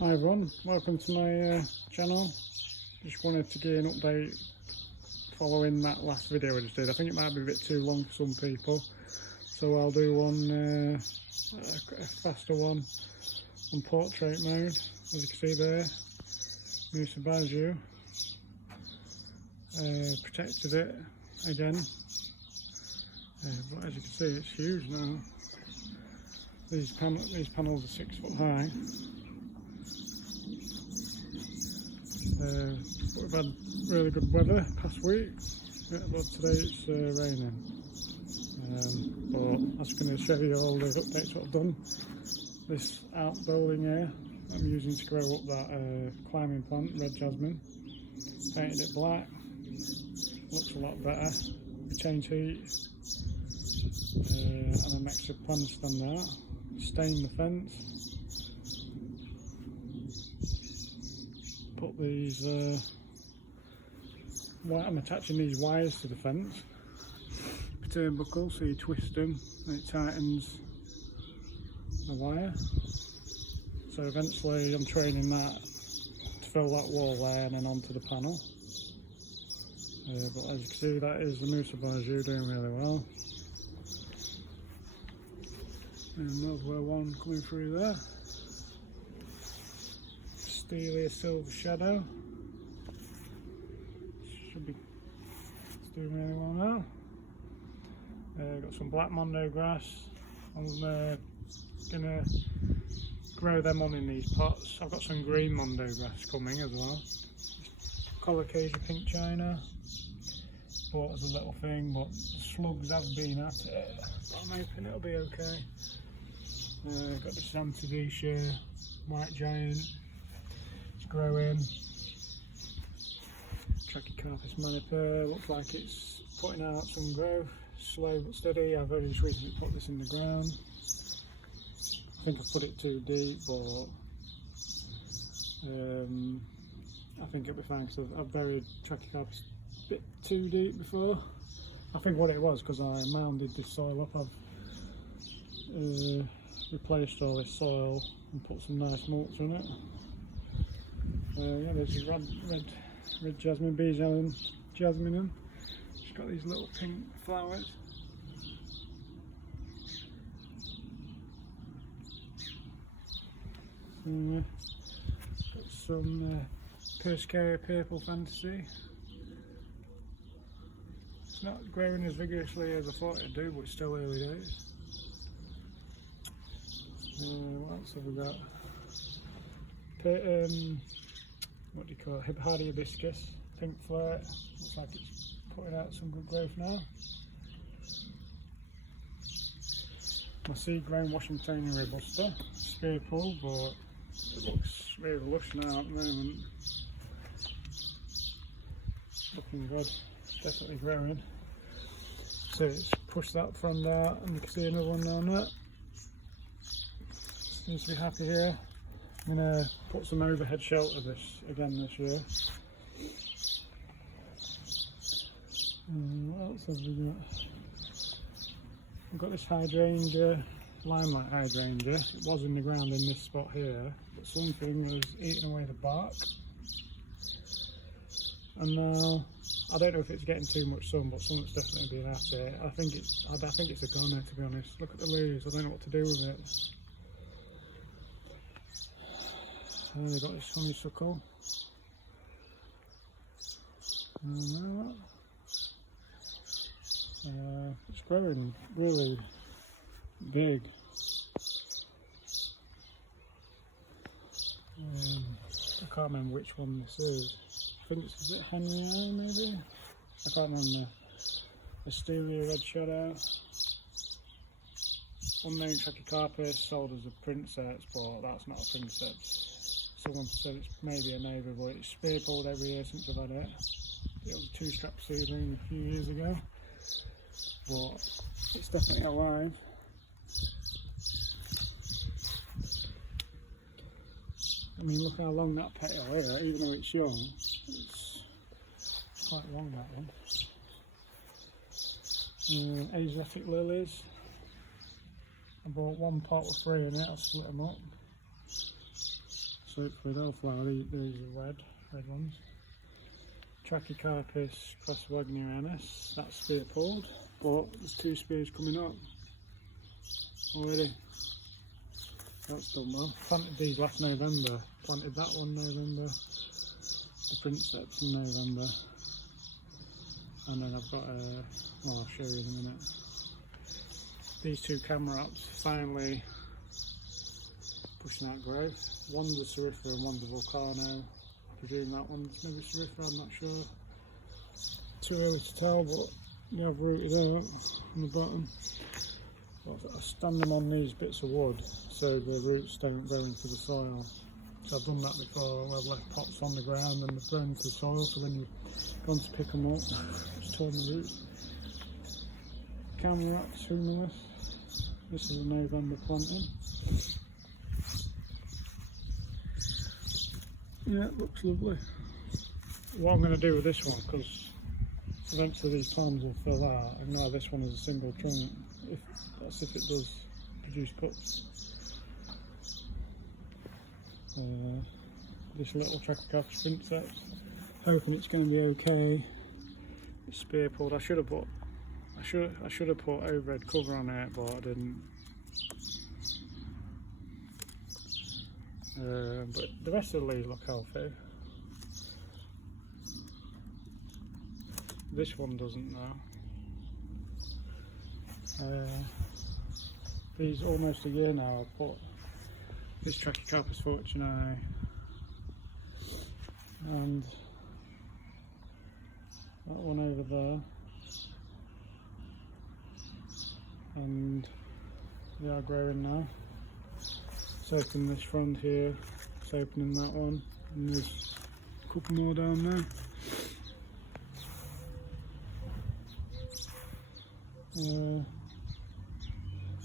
Hi everyone, welcome to my channel. Just wanted to give an update following that last video I just did. I think it might be a bit too long for some people, so I'll do one, a faster one on portrait mode. As you can see there, Musa Baju, protected it again, but as you can see it's huge now. These panels are 6 foot high. But we've had really good weather past week, but today it's raining. But I'm just going to show you all the updates what I've done. This outbuilding here I'm using to grow up that climbing plant, red jasmine. Painted it black, looks a lot better. We changed heat and an extra plant stand out. Stained the fence. Put these I'm attaching these wires to the fence, turnbuckle, so you twist them and it tightens the wire. So eventually I'm training that to fill that wall there and then onto the panel. But as you can see, that is the Musa Baju doing really well. And another one coming through there. Steely Silver Shadow. Should be doing really well now. Got some black mondo grass. I'm gonna grow them on in these pots. I've got some green mondo grass coming as well. Colocasia pink china. Bought as a little thing, but the slugs have been at it. I'm hoping it'll be okay. Got this Antivicia white giant. Growing. Trachycarpus maniper, looks like it's putting out some growth, slow but steady. I've only just recently put this in the ground. I think I've put it too deep, but I think it'll be fine because I've buried Trachycarpus a bit too deep before. I think what it was because I mounded this soil up. I've replaced all this soil and put some nice mulch on it. Yeah, there's red jasmine, bee jasmine. She's got these little pink flowers. Got some Persicaria purple fantasy. It's not growing as vigorously as I thought it'd do, but it's still early days. What else have we got? What do you call it? Hardy hibiscus, pink flirt. Looks like it's putting out some good growth now. My seed grown Washingtonian robusta, spear pull, but it looks really lush now at the moment. Looking good, definitely growing. So it's pushed that frond out, and you can see another one down there. Seems to be happy here. I'm going to put some overhead shelter again this year. What else have we got? We've got this hydrangea, limelight hydrangea. It was in the ground in this spot here, but something was eating away the bark. And now, I don't know if it's getting too much sun, but something's definitely been at it. I think it's a goner, to be honest. Look at the leaves, I don't know what to do with it. They've got this honeysuckle. It's growing really big. I can't remember which one this is. I think is it Henry maybe? I can't remember. Asteria red shadow. Unknown Trachycarpus sold as a princess, but that's not a princess. Someone said it's maybe a neighbour, but it's spear pulled every year since I've had it. It was a 2-strap seedling a few years ago, but it's definitely alive. I mean, look how long that petal is, even though it's young, it's quite long, that one. Asiatic lilies. I bought one pot with 3 in it, I split them up. so hopefully they'll flower. These are red ones. Trachycarpus crosswagnerianus, that's spear pulled, but there's 2 spears coming up already. That's done well. Planted these last November, planted that one November, the princeps in November, and then I've got well, I'll show you in a minute. These 2 camerats finally pushing out growth. One's a Serifera and one's a Vulcano. I presume that one's maybe Serifera, I'm not sure. Too early to tell, but you have rooted out on the bottom. I stand them on these bits of wood so the roots don't go into the soil. So I've done that before, I've left pots on the ground and they've grown into the soil, so when you've gone to pick them up, it's torn the roots. Camerats humilis. This is a November planting. Yeah, it looks lovely. What I'm going to do with this one, because eventually these palms will fill out, and now this one is a single trunk. If it does produce cups. This little Trachycarpus princeps, hoping it's going to be okay. It's spear pulled. I should have put overhead cover on it, but I didn't. But the rest of the leaves look healthy. This one doesn't now. These almost a year now. I've put this Trachycarpus fortunei and that one over there, and they are growing now. It's opening this front here, it's opening that one, and there's a couple more down there.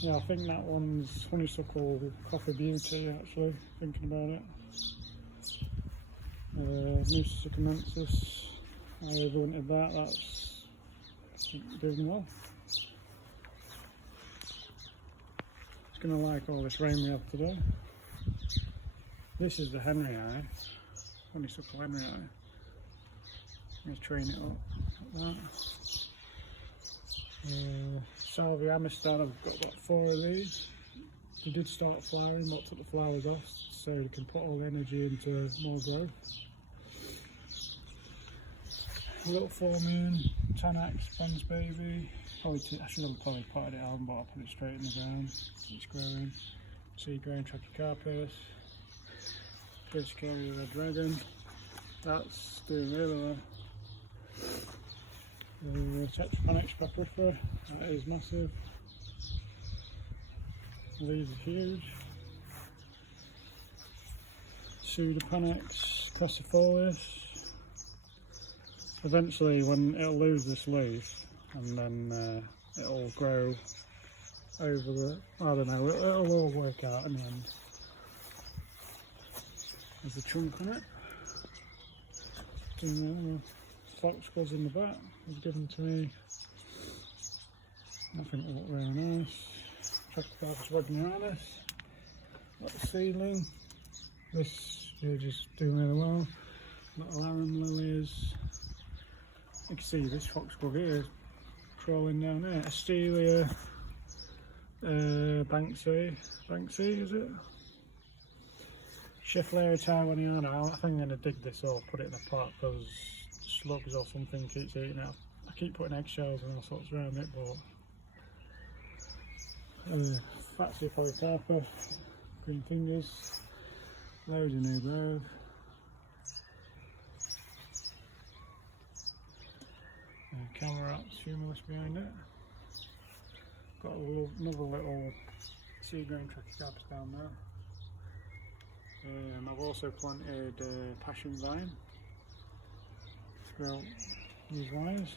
Yeah, I think that one's honeysuckle coffee beauty, actually, thinking about it. Musa succumensis, I overwintered that, that's doing well. It's going to like all this rain we have today. This is the Henry eye, honeysuckle Henry eye. Let's train it up like that. Salvia amistad, I've got about 4 of these. They did start flowering, but took the flowers off so you can put all the energy into more growth. A little full moon, 10x, Ben's baby. I should have probably potted it out, but I put it straight in the ground. It's growing. Sea growing Trachycarpus. Persicaria red dragon. That's doing really well. The Tetrapanax papyrifera, that is massive. These are huge. Pseudopanax crassifolius. Eventually, when it'll lose this leaf, and then it'll grow over the, I don't know, it'll all work out in the end. There's the trunk on it. Fox goes in the back, was given to me. I think they look really nice. Trachycarpus wagnerianus. Got the seedling. This you're just doing really well. Little arum lilies. You can see this foxglove here crawling down there. Astelia Banksy is it? Schefflera taiwaniana. I think I'm going to dig this up, put it in a pot because slugs or something keeps eating it. I keep putting eggshells and all sorts around it, but Fatsia polycarpa, green fingers, loads of new growth. Camerats humilis behind it. Got another little sea growing Trachycarpus down there. I've also planted passion vine. Well, these wires.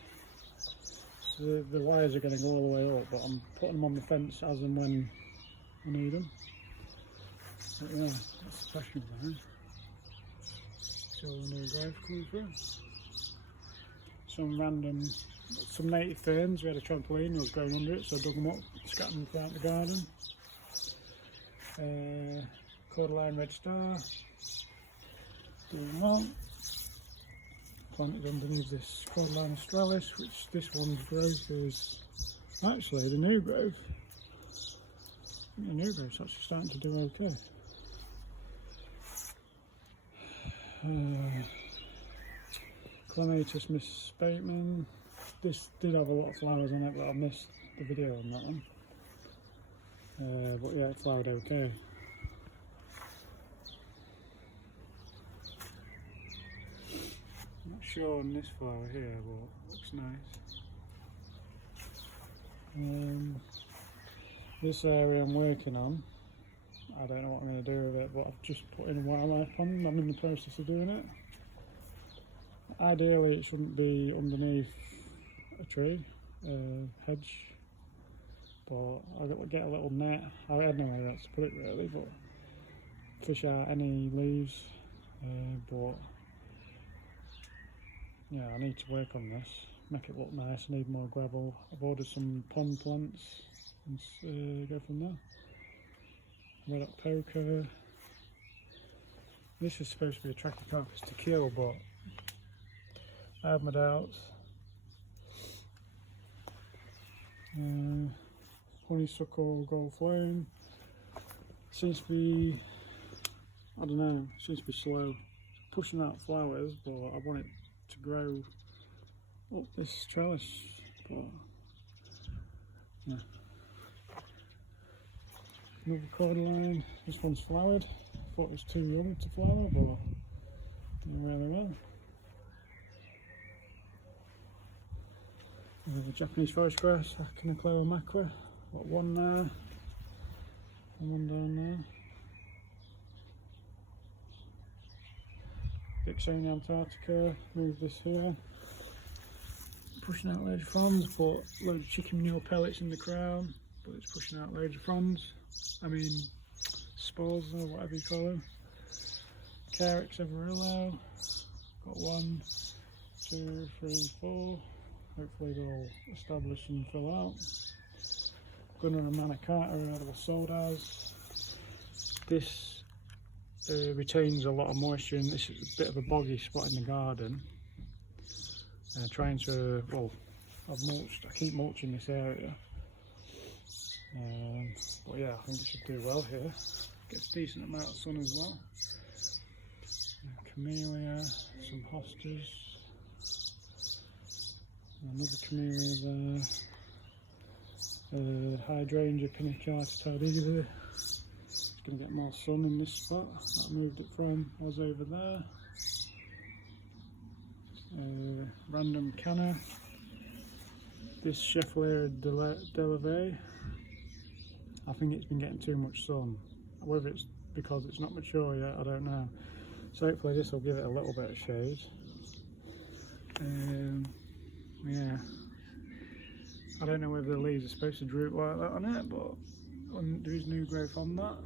So the wires are going to go all the way up, but I'm putting them on the fence as and when I need them. But yeah, that's the passion vine. See all the new growth coming through. Some native ferns. We had a trampoline, I was growing under it, so I dug them up, scattered them throughout the garden. Cordyline red star. Doing well. Planted underneath this Cordyline australis, which this one's growth is actually the new growth. The new growth's actually starting to do okay. Clematis Miss Bateman. This did have a lot of flowers on it, but I missed the video on that one. But yeah, it flowered okay. Not sure on this flower here, but looks nice. This area I'm working on, I don't know what I'm going to do with it, but I've just put in a wildlife pond. I'm in the process of doing it. Ideally it shouldn't be underneath a tree, hedge, but I'll get a little net. I don't know where else to put it really, but fish out any leaves, but yeah, I need to work on this, make it look nice. I need more gravel. I've ordered some pond plants and go from there. Red up poker. This is supposed to be a Trachycarpus to kill, but I have my doubts. Honeysuckle gold flame. Seems to be, I don't know, seems to be slow. Pushing out flowers, but I want it to grow up this trellis. But yeah. Another cordyline. This one's flowered. I thought it was too young to flower, but doing really well. Japanese forest grass, Acinoclea macra. Got one there, and one down there. Vixenia antarctica, move this here. Pushing out loads of fronds, but loads of chicken manure pellets in the crown, but it's pushing out loads of fronds. I mean, spores or whatever you call them. Carex Everillo. Got 1, 2, 3, 4. Hopefully they'll establish and fill out. Gunner and Manicata are sold as. This retains a lot of moisture, and this is a bit of a boggy spot in the garden. Trying to, well, I keep mulching this area. But yeah, I think it should do well here. Gets a decent amount of sun as well. Camellia, some hostas. Another camellia there. Hydrangea paniculata tardiva. It's going to get more sun in this spot. I moved it from, I was over there. Random canna. This Chevalier Delave. I think it's been getting too much sun. Whether it's because it's not mature yet, I don't know. So hopefully this will give it a little bit of shade. Yeah, I don't know whether the leaves are supposed to droop like that on it, but there is new growth on that.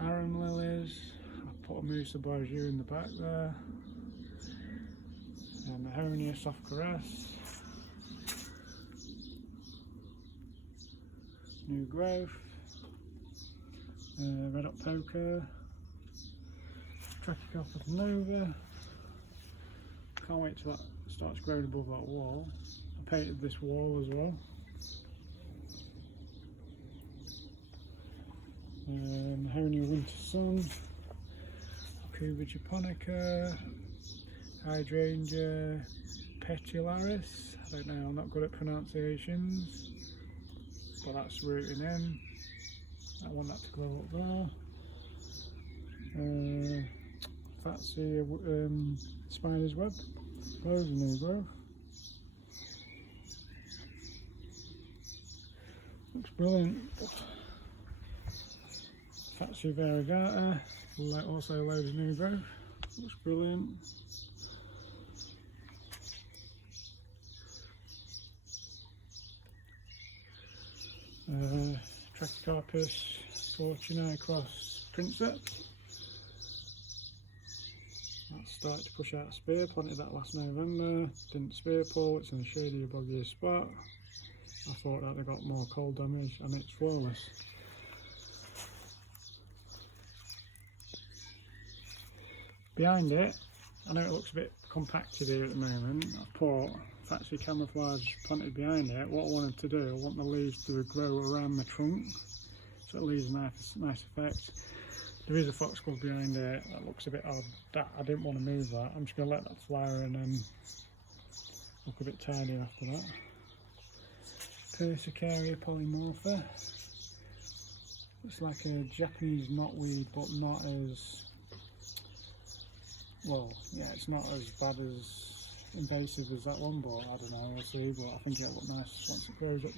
Arum lilies, I put a Musa Barjou in the back there. And Mahonia soft caress. New growth. Red up poker. Trachycarpus nova. Can't wait till that starts growing above that wall. I painted this wall as well. Mahonia winter sun. Cuba japonica. Hydrangea petularis. I don't know, I'm not good at pronunciations, but that's rooting in. I want that to grow up there. Fatsia spider's web. Loads of new growth. Looks brilliant. Fatsia variegata. Also loads of new growth. Looks brilliant. Trachycarpus Fortunae cross Princess. That's started to push out a spear. Planted that last November. Didn't spear pull. It's in a shadier, boggier spot. I thought that they got more cold damage, and it's flawless. Behind it, I know it looks a bit compacted here at the moment. I've put Fatsi camouflage planted behind it. What I wanted to do, I want the leaves to grow around the trunk, so it leaves a nice effect. There is a foxglove behind it that looks a bit odd. I didn't want to move that. I'm just going to let that flower and look a bit tidy after that. Persicaria polymorpha. Looks like a Japanese knotweed, but not as well. Yeah, it's not as bad as invasive as that one, but I don't know. We'll see. But I think it'll look nice once it grows up.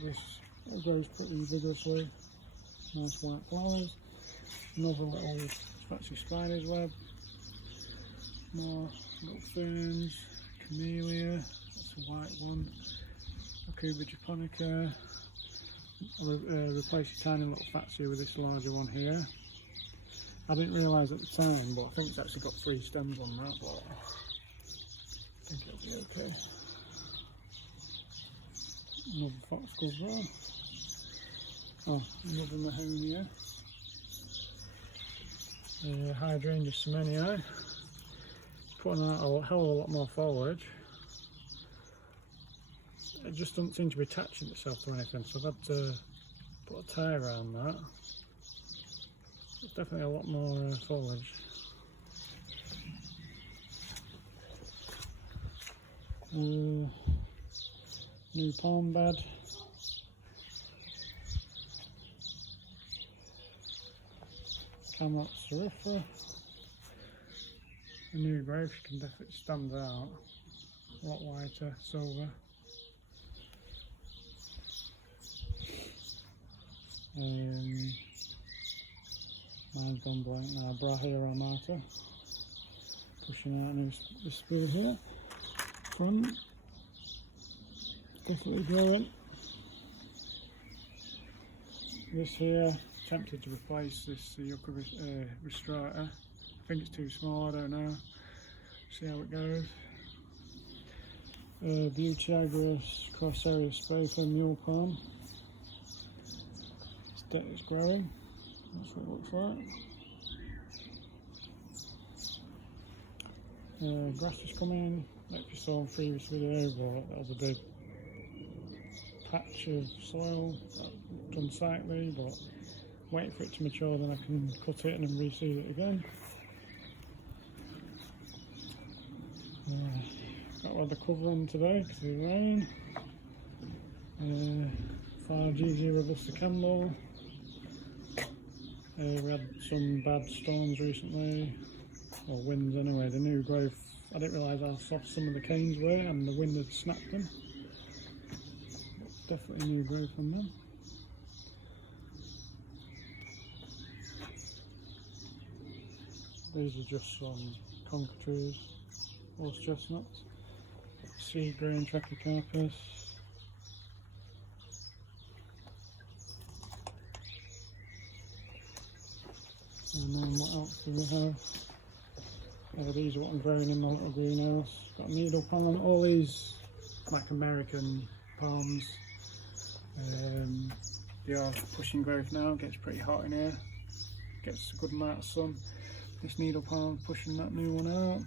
It grows pretty vigorously. Nice white flowers. Another little Fatsi spider's web. More little ferns. Camellia. That's a white one. Cuba japonica. I'll replace a tiny little Fatsia with this larger one here. I didn't realise at the time, but I think it's actually got 3 stems on that, but I think it'll be okay. Another foxglove there. Oh, another mahonia. Hydrangea semenii. Putting out a hell of a lot more foliage. It just doesn't seem to be attaching itself to anything, so I've had to put a tie around that. There's definitely a lot more foliage. New palm bed. Camelot serifera. A new growth, you can definitely stand out. A lot whiter, silver. Mine's gone blank now. Brahea armata. Pushing out this spear here. Front. Definitely growing. This here, tempted to replace this Yucca restrata. I think it's too small, I don't know. See how it goes. Butyagris crossaria spatha mule palm. It's growing. That's what it looks like. Grass is coming. Like you saw in the previous video, but that was a big patch of soil done slightly, but waiting for it to mature, then I can cut it and then reseed it again. Got to have the cover on today because of the rain. 5GG Robusta Candle. We had some bad storms recently, or winds anyway. The new growth, I didn't realise how soft some of the canes were, and the wind had snapped them. Definitely new growth on them. These are just some conker trees, horse chestnuts, sea green trachycarpus. And then what else do we have? These are what I'm growing in my little greenhouse. Got a needle palm, all these like American palms. They are pushing growth now, gets pretty hot in here. Gets a good amount of sun. This needle palm pushing that new one out.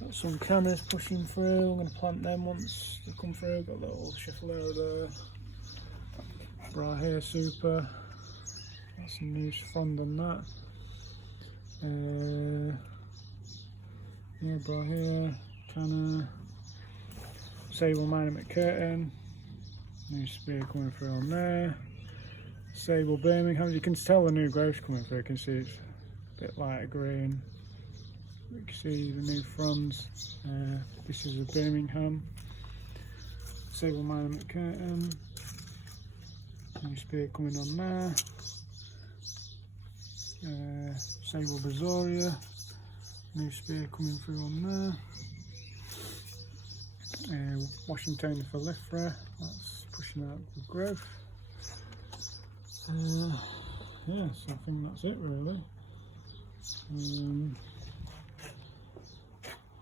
Got some cannas pushing through, I'm going to plant them once they come through. Got a little schefflera there. Brahea super. Got some new frond on that. Yeah, Brahea, canna. Sable minor McCurtain. New spear coming through on there. Sable Birmingham. You can tell the new growth coming through. You can see it's a bit lighter green. You can see the new fronds. This is a Birmingham. Sable minor McCurtain. New spear coming on there. Sable Brazoria. New spear coming through on there. Washington Folifera. That's pushing out good growth. Yeah, so I think that's it really.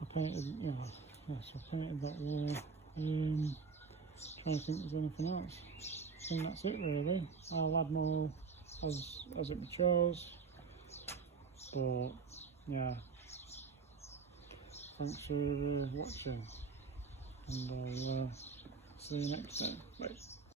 I painted, so I painted that wall. Trying to think if there's anything else. I think that's it really. I'll add more as it matures. But yeah, thanks for watching, and I'll see you next time. Bye.